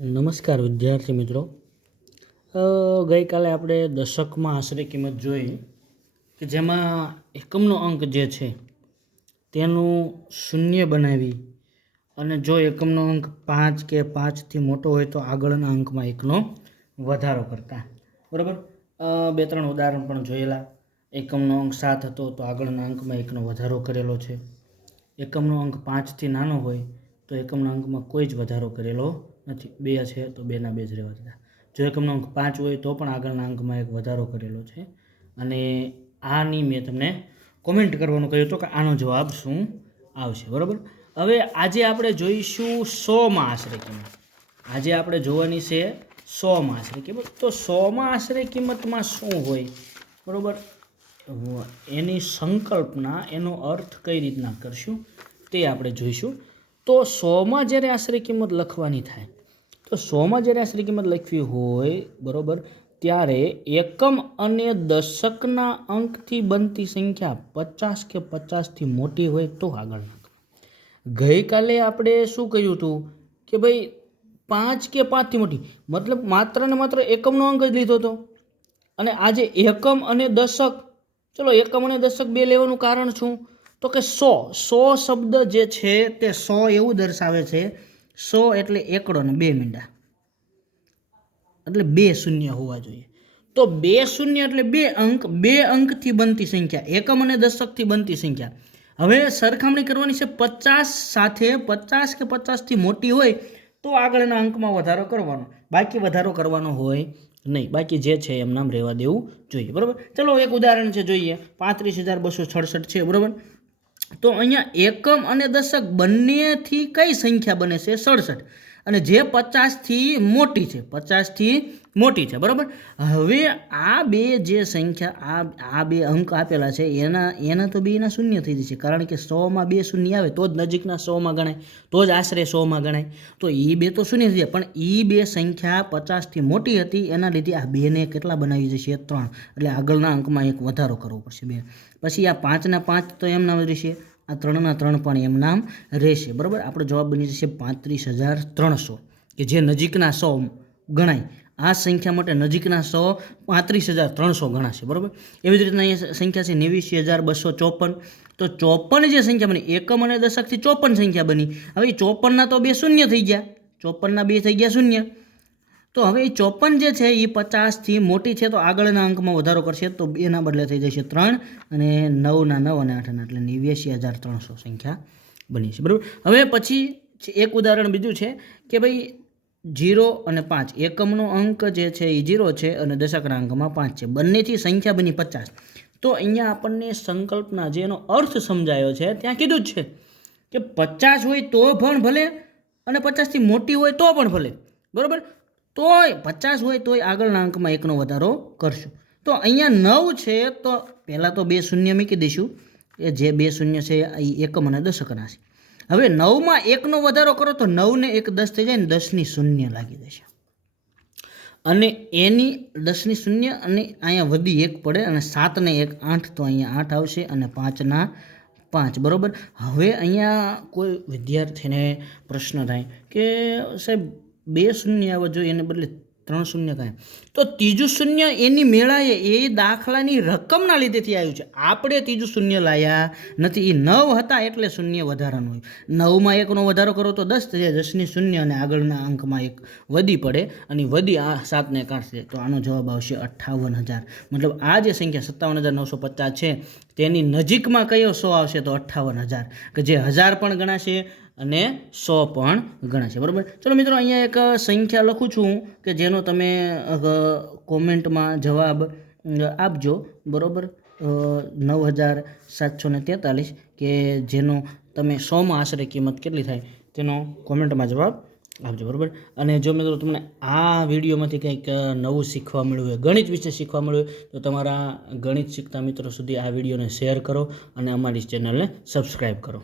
નમસ્કાર વિદ્યાર્થી મિત્રો. ગઈકાલે આપણે દશકમાં આશરે કિંમત જોઈ કે જેમાં એકમનો અંક જે છે તેનું શૂન્ય બનાવી અને જો એકમનો અંક 5 કે 5થી મોટો હોય તો આગળના અંકમાં એકનો વધારો કરતા. બરાબર. બે ત્રણ ઉદાહરણ પણ જોયેલા. એકમનો અંક 7 હતો તો આગળના અંકમાં એકનો વધારો કરેલો છે. એકમનો અંક 5થી નાનો હોય તો એકમના અંકમાં કોઈ જ વધારો કરેલો નથી. 2 છે તો 2ના 2 જ રહેવા દીધા. જો એકમનો અંક 5 હોય તો પણ આગળના અંકમાં એક વધારો કરેલો છે. અને આની મેં તમને કોમેન્ટ કરવાનું કહ્યું હતું કે આનો જવાબ શું આવશે. બરાબર. હવે આજે આપણે જોઈશું 100માં આશરે કિંમત. આજે આપણે જોવાની છે 100માં આશરે કિંમત. તો 100માં આશરે કિંમતમાં શું હોય, બરાબર, એની સંકલ્પના, એનો અર્થ કઈ રીતના કરશું તે આપણે જોઈશું. તો 100માં જ્યારે આશરે કિંમત લખવાની થાય, તો 100માં જ્યારે આશરે કિંમત લખવી હોય, બરાબર, ત્યારે એકમ અને દશકના અંકથી બનતી સંખ્યા 50 કે 50થી મોટી હોય તો આગળ. ગઈકાલે આપણે શું કહ્યું હતું કે ભાઈ 5 કે 5થી મોટી, મતલબ માત્ર ને માત્ર એકમનો અંક જ લીધો હતો. અને આજે એકમ અને દશક, ચલો એકમ અને દશક બે લેવાનું કારણ શું, તો કે 100 શબ્દ જે છે તે 100 એવું દર્શાવે છે. 100 એટલે એકડો ને 2 મીંડા, એટલે 2 શૂન્ય હોવા જોઈએ. તો 2 શૂન્ય એટલે 2 અંક, 2 અંકથી બનતી સંખ્યા, એકમ અને દશકથી બનતી સંખ્યા. હવે સરખામણી કરવાની છે 50 સાથે. 50 કે 50થી મોટી હોય તો આગળના અંકમાં વધારો કરવાનો, બાકી વધારો કરવાનો હોય નહીં. બાકી જે છે એમ નામ રહેવા દેવું જોઈએ. બરાબર. ચલો એક ઉદાહરણ છે, જોઈએ. 35,266 છે. બરાબર. તો અહીંયા એકમ અને દશક બંનેથી કઈ સંખ્યા બને છે? 67. અને જે 50થી મોટી છે, 50થી મોટી છે. બરાબર. હવે આ બે જે સંખ્યા, આ બે અંક આપેલા છે એના તો બેના શૂન્ય થઈ જશે, કારણ કે 100માં 2 શૂન્ય આવે તો જ નજીકના 100માં ગણાય, તો જ આશરે 100માં ગણાય. તો એ બે તો શૂન્ય થઈ જાય, પણ એ બે સંખ્યા 50થી મોટી હતી એના લીધે આ બેને કેટલા બનાવી જશે? 3. એટલે આગળના અંકમાં એક વધારો કરવો પડશે, 2. પછી આ 5ના 5 તો એમ નામ રહેશે, આ 3ના 3 પણ એમ નામ રહેશે. બરાબર. આપણો જવાબ બની જશે 35,300, કે જે નજીકના 100 ગણાય. આ સંખ્યા માટે નજીકના 100 35,300 ગણાશે. બરાબર. એવી જ રીતના અહીંયા સંખ્યા છે 89,254. તો 54 જે સંખ્યા બની, એકમ અને દશકથી 54 સંખ્યા બની. હવે 54ના તો 2 શૂન્ય થઈ ગયા, 54ના 2 થઈ ગયા શૂન્ય. તો હવે એ 54 જે છે એ 50થી મોટી છે તો આગળના અંકમાં વધારો કરશે, તો 2ના બદલે થઈ જશે 3, અને 9ના 9 અને 8ના, એટલે 89,300 સંખ્યા બની છે. બરાબર. હવે પછી એક ઉદાહરણ બીજું છે કે ભાઈ 0 અને 5, એકમનો અંક જે છે એ 0 છે અને દશકના અંકમાં 5 છે, બંનેથી સંખ્યા બની 50. તો અહીંયા આપણને સંકલ્પના, જે એનો અર્થ સમજાયો છે ત્યાં કીધું જ છે કે 50 હોય તો પણ ભલે અને 50થી મોટી હોય તો પણ ભલે. બરાબર. તોય 50 હોય તોય આગળના અંકમાં એકનો વધારો કરશું. તો અહીંયા 9 છે તો પહેલાં તો 2 શૂન્ય મૂકી દઈશું, એ જે 2 શૂન્ય છે એ એકમ અને દશકના છે. હવે 9માં એકનો વધારો કરો તો 9ને 1 10 થઈ જાય ને 10ની શૂન્ય લાગી જશે, અને એની 10ની શૂન્ય, અને અહીંયા વધી 1 પડે, અને 7ને 1 8, તો અહીંયા 8 આવશે, અને 5ના 5. બરાબર. હવે અહીંયા કોઈ વિદ્યાર્થીને પ્રશ્ન થાય કે સાહેબ 2 શૂન્ય આવવા જોઈએ, એને બદલે 3 શૂન્ય કાંઈ, તો ત્રીજું શૂન્ય એની મેળાએ એ દાખલાની રકમના લીધેથી આવ્યું છે. આપણે ત્રીજું શૂન્ય લાયા નથી. એ 9 હતા એટલે શૂન્ય વધારાનું હોય. 9માં એકનો વધારો કરો તો 10 થઈ જાય, 10ની શૂન્ય, અને આગળના અંકમાં એક વધી પડે, અને વધી આ 7ને કાઢશે, તો આનો જવાબ આવશે 58,000. મતલબ આ જે સંખ્યા 57,950 છે તેની નજીકમાં કયો 100 આવશે? તો 58,000, કે જે 1000 પણ ગણાશે અને 100 પણ ગણાશે. બરાબર. ચલો મિત્રો, અહીંયા એક સંખ્યા લખું છું કે જેનો તમે કોમેન્ટમાં જવાબ આપજો. બરાબર. 9,743, કે જેનો તમે 100માં આશરે કિંમત કેટલી થાય તેનો કોમેન્ટમાં જવાબ આપજો. બરાબર. અને જો મિત્રો તમને આ વિડીયોમાંથી કંઈક નવું શીખવા મળ્યું હોય, ગણિત વિશે શીખવા મળ્યું હોય, તો તમારા ગણિત શીખતા મિત્રો સુધી આ વિડીયોને શેર કરો અને અમારી ચેનલને સબસ્ક્રાઈબ કરો.